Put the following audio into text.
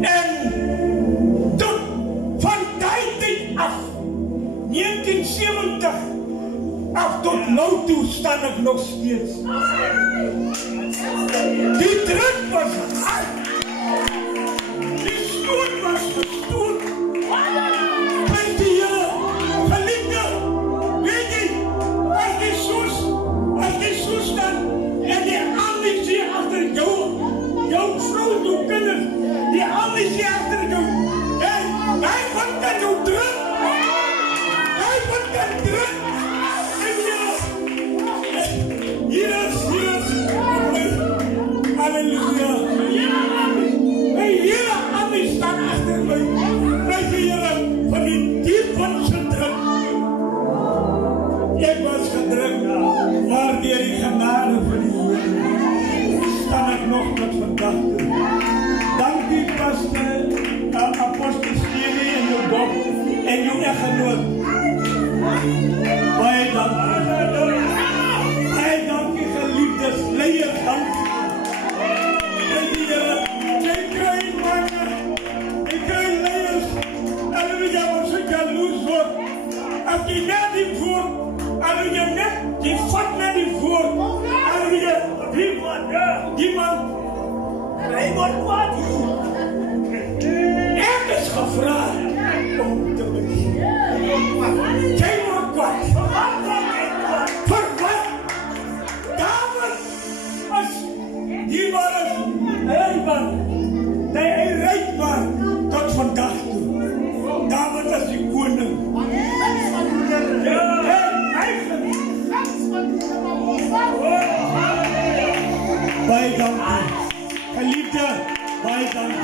En tot van die tijd af, 1970 af tot nou toe staan ik nog steeds. Die druk was hard. Die stoot was gestoot. Met die geliefde, weet je, als die soos staan en die ambitie achter jouw vrouw, jouw kinders, die ambitie achter jou, en hij wordt dat jou druk. Hij wordt dat druk. Hier is, halleluja. En hier ambitie staan achter mij. Weet je, Heer, van die diep van zijn druk. Ik was gedrukt, maar door die genade van die Heer sta ik nog met verdachten. Dank u, pastor, apostel Stevie en uw dochter en uw echtgenoot. Baie dank u. Baie dank u, geliefdes, leiers, dank u. Weet je, Heer, ik krijg mannen, ik krijg leiers, halleluja, wat zo jaloers wordt. Als die net die voor, halleluja, net die vat net die voor, halleluja, die man, hij wordt kwaad. Ik is gevraagd om te beginnen. Jij wordt kwaad. Voor wat? David, als die was, hij rijdt maar tot vandaag toe. David was die koning. Baie dank u. Geliefde, baie dank u.